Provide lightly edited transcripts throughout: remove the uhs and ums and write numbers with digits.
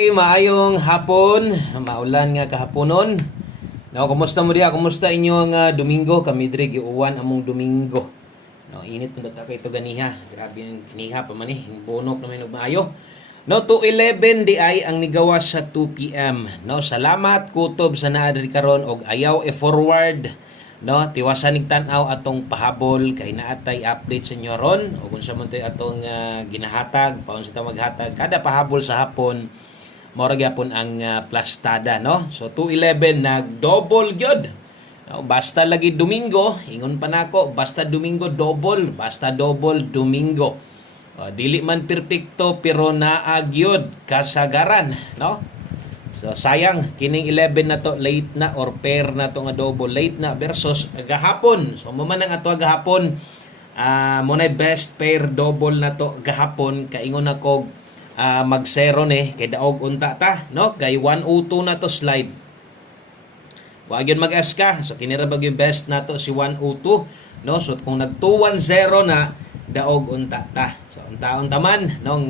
Maayong hapon, maulan nga kahaponon. No, kumusta mo diha? Kumusta inyong Domingo? Kami diri giuwan among Domingo. No, init man ta kay to ganiha. Grabe ang kiniha pa man bonok naman og maayo. No, 2:11 di ay ang nigawas sa 2 PM. No, salamat kutob sa naa diri karon og ayaw forward. No, tiwasan ning tan-aw atong pahabol kay naatay update sa inyo ron o kung sa man atong ginahatag, paun sa ta maghatag kada pahabol sa hapon. Mora gyapon ang plastada, no? So 2:11 nag-double gyud. No, basta lagi Domingo, ingon pa nako, basta Domingo double, basta double Domingo. Dili man perpekto pero naa gyud kasagaran, no? So sayang kining 11 na to late na or pair na to nga double late na versus gahapon. So mo man ang ato gahapon mo na best pair double na to gahapon kaingon ako mag-zero ni kay daog unta ta, no? Kay 102 na to slide. Wa gyud mag-S ka. So kinira bag yung best na to si 102, no? So kung nag 210 na daog unta ta. So unta-unta man nung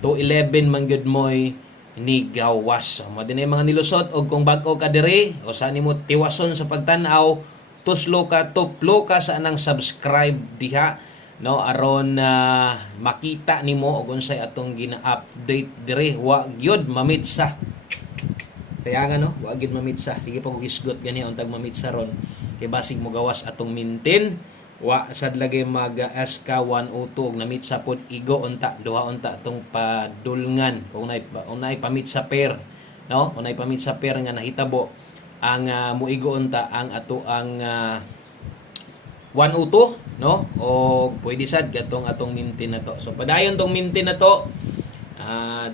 211 man gyud moy ni gawas. So mo dinay mga nilusot og kung bag-o ka diri o sa nimo tiwason sa pagtan-aw, tuslo ka, tuplo ka sa anang subscribe diha, no, aron makita nimo og unsay atong gina-update dire. Wa gyud mamitsa. Sayang no, wa gyud mamitsa. Sige pa kog isgot gani untag mamitsa ron. Kay basig mo gawas atong mintin, wa sad lagi mag SK 102 og namitsa pod igo unta, duha unta atong padulngan kung unay pamitsa pair, no? Unay pamitsa pair nga nahitabo ang muigo unta ang ato ang 102, no? O pwede sad gatong atong mintin na to. So padayon tong mintin na to.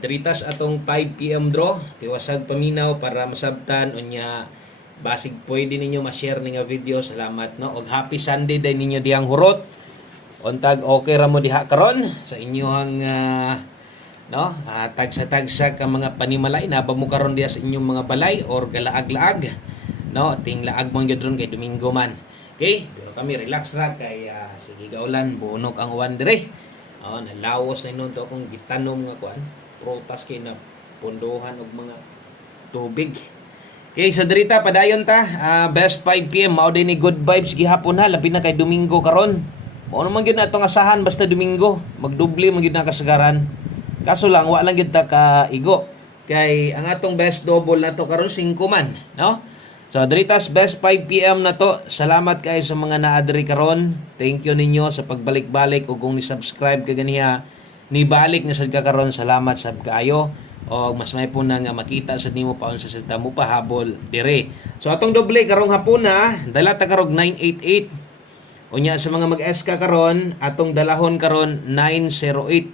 Diritas atong 5 PM draw, tiwasag paminaw para masabtan unya basig pwede ninyo ma-share ni nga video. Salamat, no? Og happy Sunday day ninyo diyang hurot. Untag okay ra mo diha karon sa inyohang no? Tagsa-tagsa ka mga panimalay na ba mo karon diha sa inyong mga balay or galaag-laag, no? Ting laag mo gyud ron kay Domingo man. Okay? Pero kami relax ra kay sige gaulan bunok ang uwan dire. Nalawos na inon to akong gitanom nga kuan. Protas kay na punduhan og mga tubig. Okay, so dirita padayon ta. Best 5 PM mao din ni good vibes gihapon ha, labi na kay Domingo karon. Mao naman gyud natong asahan basta Domingo. Magdoble man gyud na kasagaran. Kaso lang wa lang gyud ta ka igo. Kay ang atong best double na to karon 5 man, no? So diritas best 5 PM na to. Salamat kayo sa mga naadri karon. Thank you ninyo sa pagbalik-balik ug kung ni-subscribe ka ganiha, ni-balik na sad ka karon. Salamat sab kaayo. O mas may po nang makita sa nimo paon sa sita mo pahabol dire. So atong doble karong hapon na dala ta karog 988. Unya sa mga mag-SK karon atong dalahon karon 908.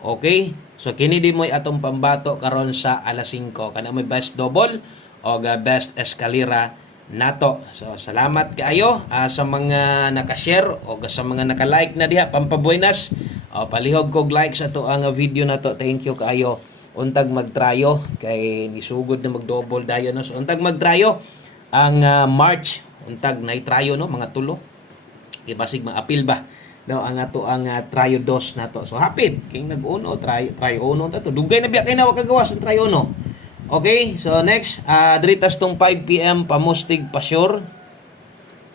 Okay? So kini di moy atong pambato karon sa alas 5 kana may best double o best escalera nato. So salamat kaayo sa mga naka-share o sa mga naka-like na diha pampabuenas. Palihog kog like sa to ang video nato. Thank you kaayo. Untag magtrayo kay nisugod na mag-double dayon, no? So untag magtrayo ang March, untag naitrayo, no, mga tulo. Kay basig ma-appeal ba, no, ang ato ang trayo dos nato. So hapit kay nag-uno trayo uno tato. Dugay na biya kay na kagawas ang trayo no. Okay, so next, diritas tong 5 PM pamostig pasyor.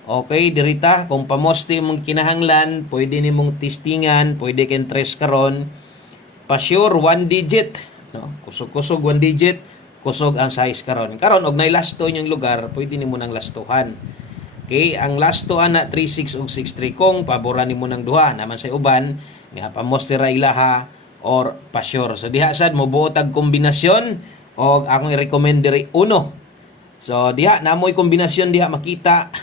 Okay, dirita kung pamostig mong kinahanglan, pwede nimong testingan, pwede ken tres karon. Pasyor 1 digit. No, kusog-kusog 1 digit, kusog ang size karon. Karon og nay lasto inyong lugar, pwede nimo nang lastuhan. Okay, ang lasto ana 36 ug 63 kung paboran nimo nang duha naman sa uban nga pamostera ilaha or pasyor. So diha sad mo buotag kombinasyon og akong i-recommend diri uno. So diha namoy kombinasyon diha makita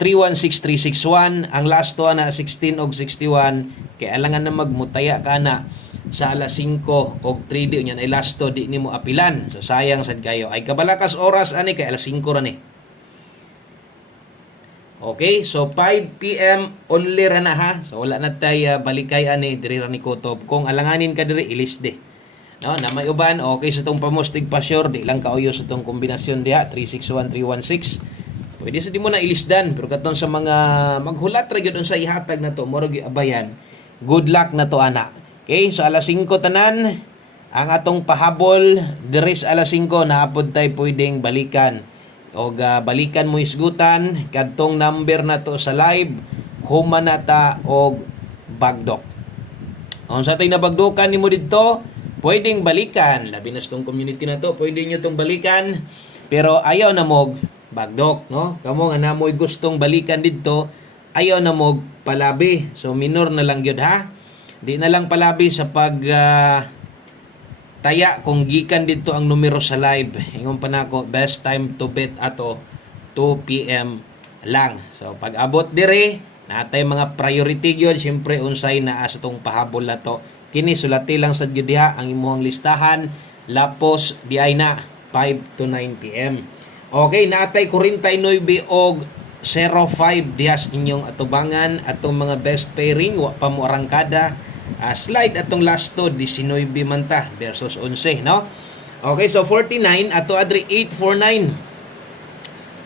316361 ang lasto ana 16 og 61 kay alangan na magmutaya ka na sa alas 5 og 3 di unya na lasto di nimo apilan. So sayang sad kayo. Ay kabalakas oras ani kay alas 5 ra ni. Okay, so 5 PM only ra na ha. So wala na tay balikay ani diri ra ni kutob. Kung alanganin ka diri ilis de. No, na may uban okay sa tong pamostig pasyor di lang kauyo sa tong kombinasyon diha 361316. Pwede sa di mo na ilisdan pero katon sa mga maghulat ra gyud sa ihatag na to moro gi abayan. Good luck na to ana. Okay, so alas 5 tanan ang atong pahabol diris alas 5 naapod tay pwedeng balikan. O balikan mo isgutan kadtong number na to sa live humanata og bagdok. Kung sa tay nabagdukan nimo didto, pwedeng balikan. Labi na sa tong community na to, pwede nyo tong balikan. Pero ayaw na mog bagdok, no? Kamo nga namoy gustong balikan didto, ayaw na mog palabi. So minor na lang gyud ha. Di na lang palabi sa pag taya kung gikan dito ang numero sa live. Ingon pa nako, best time to bet ato 2 PM lang. So pag abot dire natay mga priority gyud, syempre unsay naa sa tong pahabol na to. Kini sulati lang sa gyud diha ang imong listahan, lapos di ay na 5 to 9 PM. Okay, natay 49 og 05 dihas inyong atubangan atong mga best pairing wa pa mo arangkada. Slide atong last to 19 man ta versus 11, no? Okay, so 49 ato adri 849.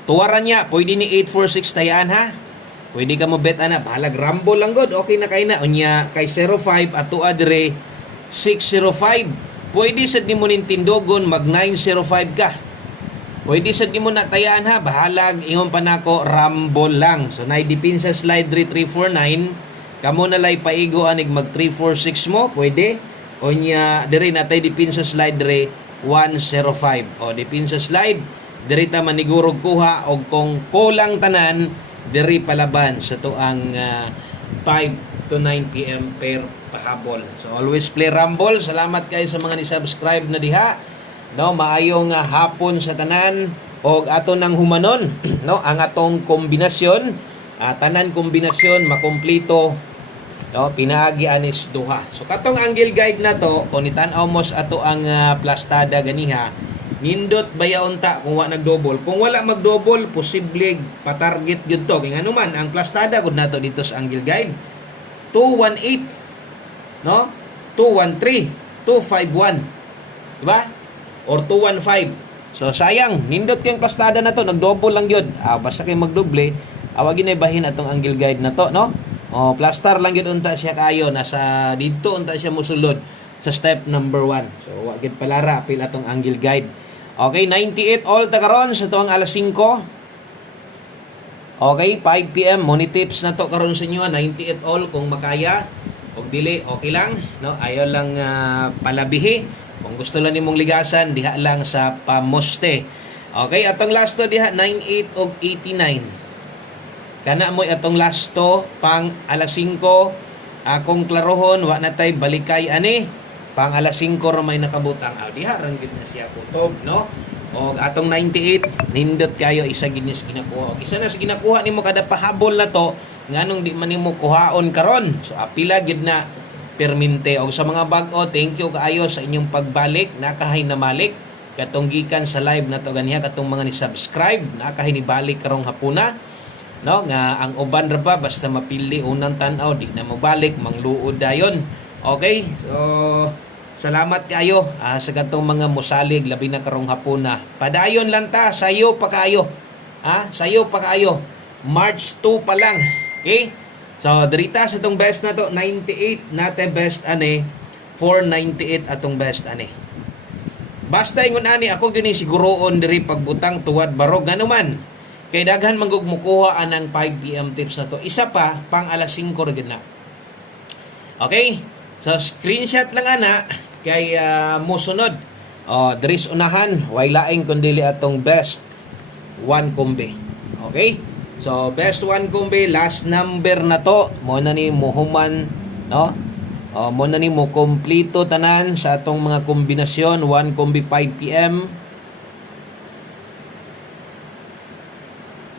Tuwaran niya, pwede ni 846 tayaan ha. Pwede ka mo bet ana, bahalag rumble lang god. Okay na kay na unya kay 05 ato adri 605. Pwede sad nimo nintindogon mag 905 ka. Pwede sad nimo na tayaan ha, bahalag ingon pa nako rumble lang. So nay depensa slide 349. Kamo na lay paigo anig mag 346 mo, pwede. O niya, diri natay dipin sa slide diri 105. O dipin sa slide, diri ta manigurog kuha o kung kulang tanan, diri palaban sa tuang 5 to 9 PM per pahabol. So always play rumble. Salamat kayo sa mga ni-subscribe na diha. No, maayong hapon sa tanan og ato nang humanon, no, ang atong kombinasyon, tanan kombinasyon makomplito. No, pinaagi anis duha. So katong angle guide na to, kung itan-aw mo ato ang plastada ganiha, nindot bayaon ta kung wa nagdouble. Kung wala magdouble, posible patarget gyud to. Kay anuman ang plastada gud nato dito sa angle guide. 218, no? 213, 251. Diba? Or 215. So sayang, nindot kayong plastada na to, nagdouble lang gyud. Basta kay magdoble, awagin na bahin atong angle guide na to, no? Plaster lang yun unta siya kayo. Nasa dito unta siya musulod sa step number 1. So, wagid palara. Apil atong angle guide. Okay, 98 all tagaron sa tuwang alas 5. Okay, 5 PM. Money tips na to karon sa inyo. 98 all kung makaya. Kung dili, okay lang. No? Ayaw lang palabihi. Kung gusto lang nimong ligasan, diha lang sa pamoste. Okay, atong last to diha, 98 og 89. Kana mo atong last to pang alas 5 akong klarohon wa natay balikay ani pang alas 5 ra may nakabutang diha rang gid na siya kutob, no? Og atong 98 nindot kayo isa gid niya ginakuha. Isa na sa ginakuha nimo kada pahabol na to nganong di man nimo kuhaon karon. So apila gid na perminte. Og sa mga bag-o, thank you kaayo sa inyong pagbalik. Nakahay na malik katong gikan sa live na to ganiha katong mga ni-subscribe nakahay ni balik karong hapuna. No, nga ang uban ra ba basta mapili unang tan-aw di na mabalik mangluod dayon. Okay? So salamat kayo sa katong mga musalig labi na karong hapuna. Padayon lang ta, sayo pa kayo. Sayo pa kayo. March 2 pa lang. Okay? So dirita sa tong best na to 98 nate best ani 498 atong best ani. Basta ingon ani ako gyud siguroon diri pagbutang tuwad barog nganuman. Kay daghan manggug mukuha anang 5 PM tips na to. Isa pa pang alas 5 ra gid na. Okay? So screenshot lang ana kay mosunod. Dris unahan, way laing kundi atong best 1 kombi. Okay? So best 1 kombi last number na to. Mo na ni muhuman, no? Mo na ni mo kompleto tanan sa atong mga kombinasyon 1 kombi 5 PM.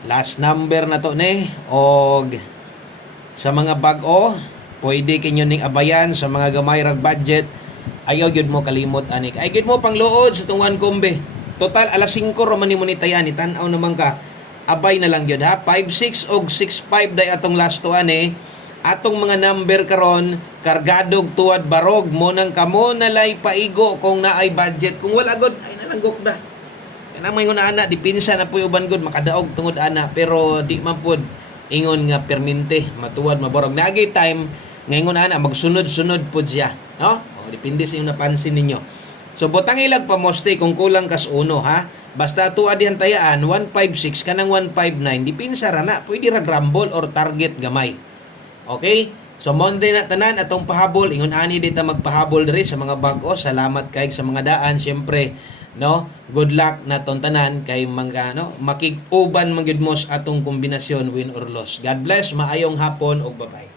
Last number na to ni og sa mga bag-o pwede kinyo ning abayan sa mga gamay rag budget ayaw gyud mo kalimot anik ay gyud mo pangluod sa tong 1 kombi total alas 5 ra man nimo ni tayan tan-aw naman ka abay na lang gyud ha 56 og 65 day atong last to ani atong mga number karon kargadog tuwad barog mo nang kamo nalay paigo kung naay budget kung wala god ay nalanggok da. Kanang may ana dipinsa na puy uban gud makadaog tungod ana pero di man pud ingon nga permente matuwad maborog nagay time ngayon ana magsunod-sunod pud siya, no? depende sa yung napansin ninyo. So butang ilag pa moste kung kulang kas uno ha. Basta tuwa diyan tayaan 156 kanang 159 dipinsa ra na pwede ra grumble or target gamay. Okay? So Monday na tanan atong pahabol ingon ani dita magpahabol diri sa mga bag-o. Salamat kay sa mga daan siyempre no. Good luck naton tanan kay mga no makig-uban man gyud mo sa atong kombinasyon win or loss. God bless, maayong hapon ug bye-bye.